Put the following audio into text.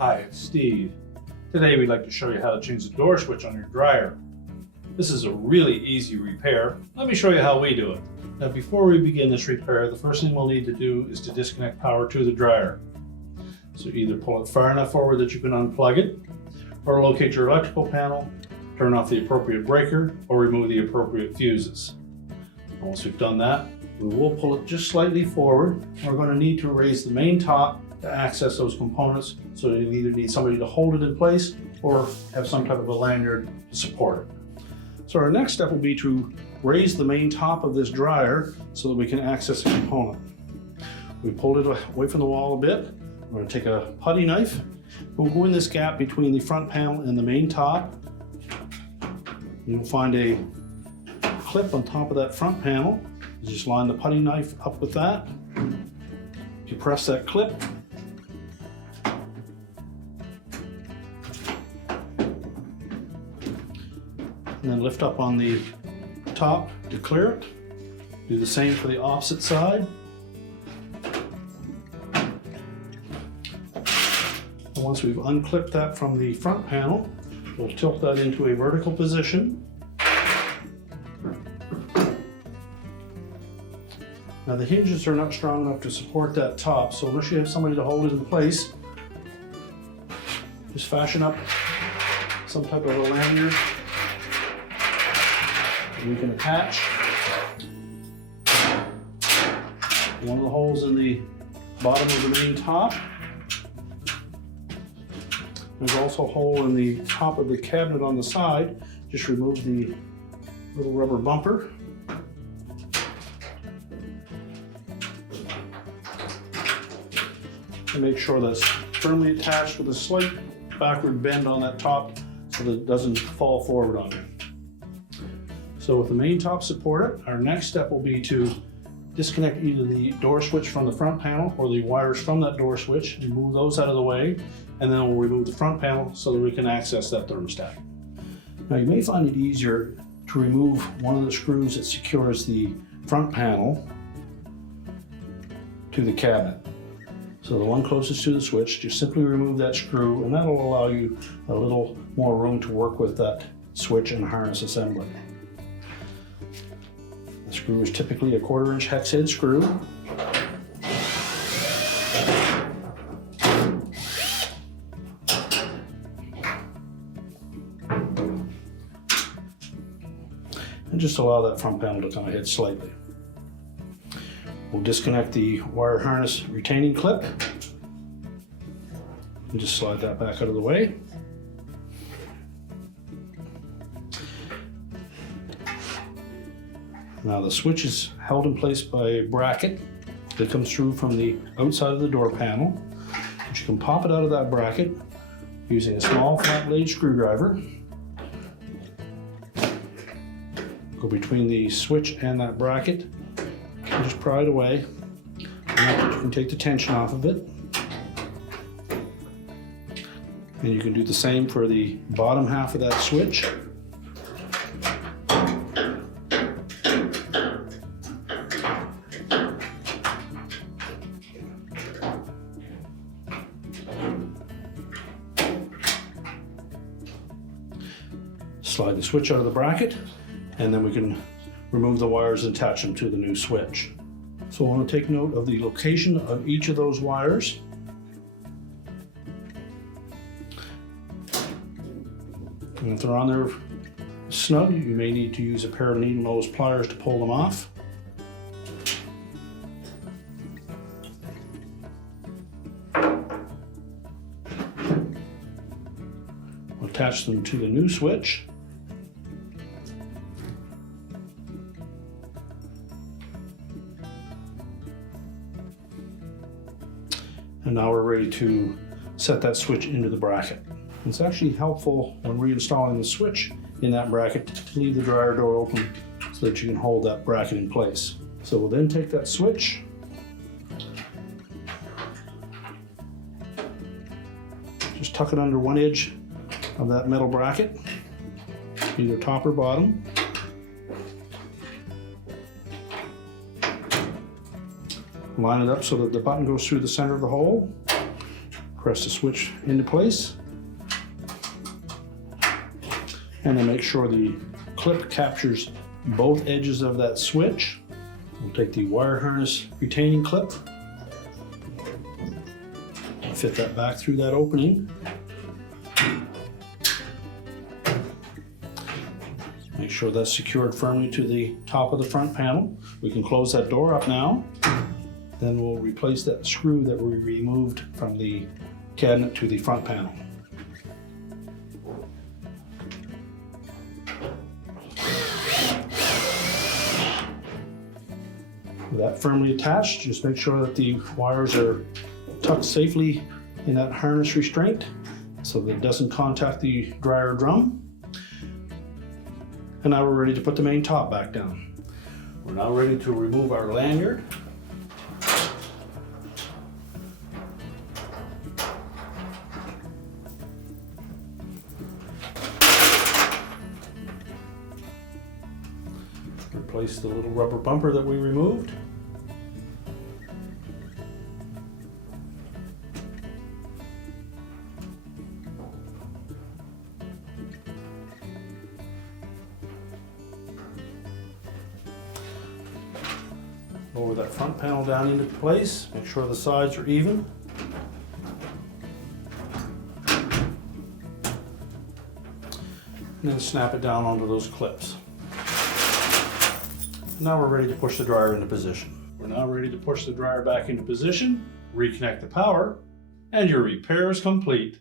Hi, it's Steve. Today we'd like to show you how to change the door switch on your dryer. This is a really easy repair. Let me show you how we do it. Now before we begin this repair, the first thing we'll need to do is to disconnect power to the dryer. So either pull it far enough forward that you can unplug it, or locate your electrical panel, turn off the appropriate breaker, or remove the appropriate fuses. Once we've done that, we will pull it just slightly forward. We're going to need to raise the main top to access those components, so you either need somebody to hold it in place or have some type of a lanyard to support it. So our next step will be to raise the main top of this dryer so that we can access the component. We pulled it away from the wall a bit. We're going to take a putty knife. We'll go in this gap between the front panel and the main top. You'll find a clip on top of that front panel. You just line the putty knife up with that. You press that clip. And then lift up on the top to clear it. Do the same for the opposite side. And once we've unclipped that from the front panel, we'll tilt that into a vertical position. Now the hinges are not strong enough to support that top, so unless you have somebody to hold it in place, just fashion up some type of a lanyard that we can attach. One of the holes in the bottom of the main top. There's also a hole in the top of the cabinet on the side. Just remove the little rubber bumper. And make sure that's firmly attached with a slight backward bend on that top so that it doesn't fall forward on you. So with the main top supported, our next step will be to disconnect either the door switch from the front panel or the wires from that door switch and move those out of the way, and then we'll remove the front panel so that we can access that thermostat. Now you may find it easier to remove one of the screws that secures the front panel to the cabinet. So the one closest to the switch, just simply remove that screw, and that'll allow you a little more room to work with that switch and harness assembly. The screw is typically a 1/4 inch hex head screw. And just allow that front panel to come ahead slightly. We'll disconnect the wire harness retaining clip and just slide that back out of the way. Now the switch is held in place by a bracket that comes through from the outside of the door panel. But you can pop it out of that bracket using a small flat blade screwdriver. Go between the switch and that bracket. And just pry it away, and you can take the tension off of it. And you can do the same for the bottom half of that switch. Slide the switch out of the bracket, and then we can remove the wires and attach them to the new switch. So I want to take note of the location of each of those wires. And if they're on there snug, you may need to use a pair of needle nose pliers to pull them off. We'll attach them to the new switch. And now we're ready to set that switch into the bracket. It's actually helpful when reinstalling the switch in that bracket to leave the dryer door open so that you can hold that bracket in place. So we'll then take that switch, just tuck it under one edge of that metal bracket, either top or bottom. Line it up so that the button goes through the center of the hole. Press the switch into place. And then make sure the clip captures both edges of that switch. We'll take the wire harness retaining clip, fit that back through that opening. Make sure that's secured firmly to the top of the front panel. We can close that door up now. Then we'll replace that screw that we removed from the cabinet to the front panel. With that firmly attached, just make sure that the wires are tucked safely in that harness restraint so that it doesn't contact the dryer drum. And now we're ready to put the main top back down. We're now ready to remove our lanyard. Replace the little rubber bumper that we removed. Lower that front panel down into place. Make sure the sides are even. And then snap it down onto those clips. Now we're ready to push the dryer into position. We're now ready to push the dryer back into position, reconnect the power, and your repair is complete.